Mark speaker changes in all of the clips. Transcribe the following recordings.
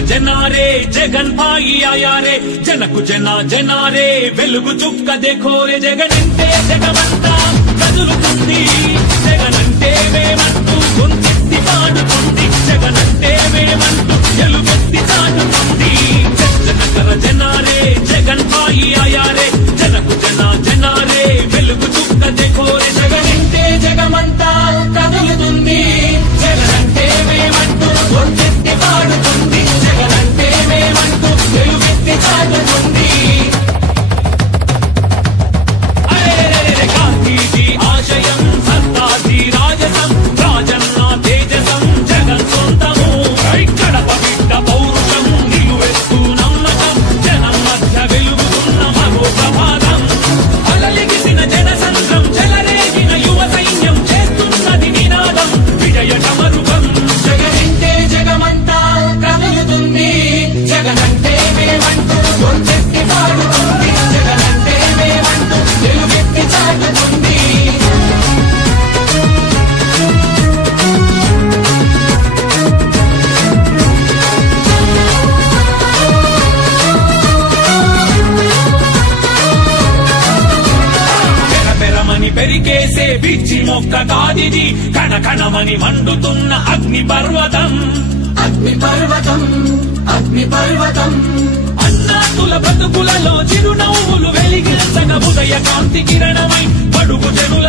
Speaker 1: జనారే జగన్ భాయి ఆయారే. జనకు జనా జనారే వెలుగు చుక్క దేఖోరే జగన్. జగమంతా. మొక్క కాదిది కణకణమని మండుతున్న అగ్ని పర్వతం.
Speaker 2: అగ్ని పర్వతం అగ్ని పర్వతం.
Speaker 1: అన్నాతుల బ్రతుకులలో చిరునవ్వులు వెలిగించక ఉదయ కాంతి కిరణమై పడుగు జనుల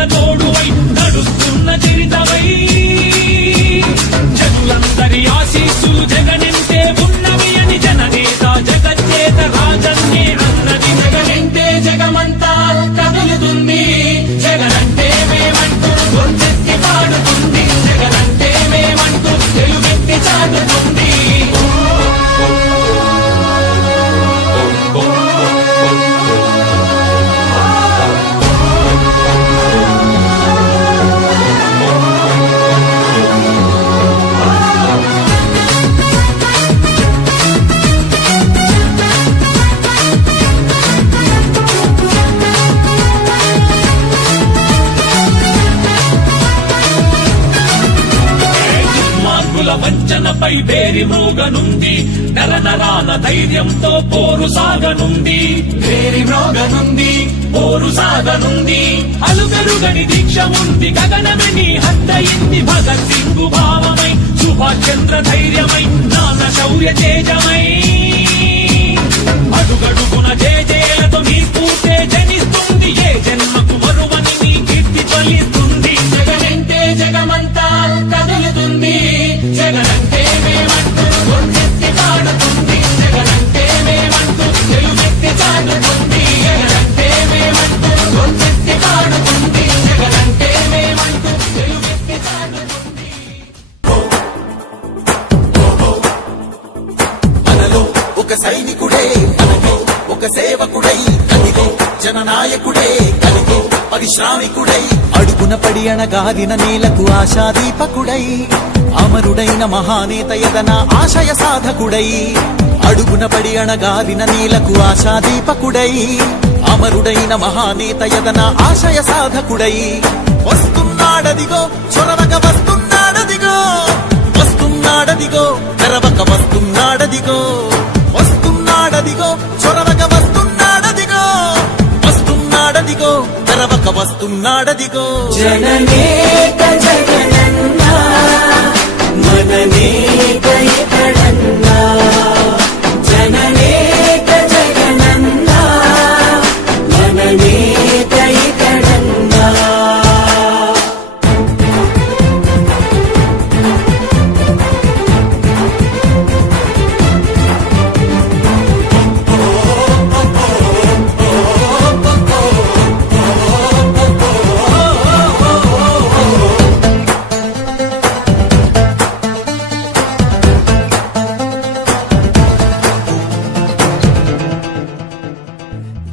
Speaker 1: వంచనపై వేరి మృగనుంది. నర నరాన ధైర్యంతో పోరు సాగనుంది.
Speaker 2: వేరి మ్రోగనుంది
Speaker 1: పోరు సాగనుంది. అలుగరుగని దీక్ష ఉంది గగనమని హద్దయింది భగత్ సింగు భావమై సుభాష్ చంద్ర ధైర్యమై నాన్న శౌర్య తేజమై
Speaker 3: జననాయకుడే కలిగే పరిశ్రామికుడై అడుగున పడి అణగాదిన నేలకు ఆశాదీపకుడై అమరుడైన మహానేత ఎదన ఆశయ సాధకుడై. అడుగున పడి అణగాదిన నేలకు ఆశాదీపకుడై అమరుడైన మహానేత ఎదన ఆశయ సాధకుడై. వస్తున్నాడదిగో చొరవక వస్తున్నాడదిగో. వస్తున్నాడదిగో తెరవక వస్తున్నాడదిగో. వస్తున్నాడదిగో.
Speaker 2: జననేక జగనన్నా మననేక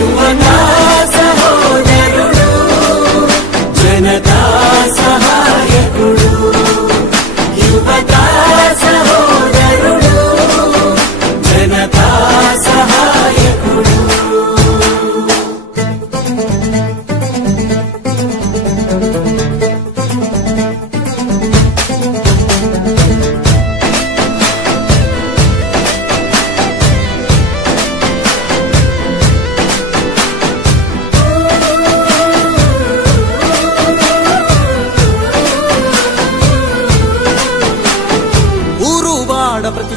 Speaker 2: యువతా సహోదరుడు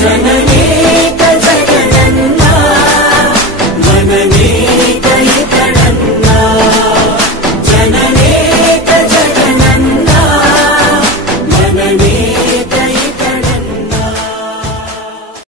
Speaker 2: जननी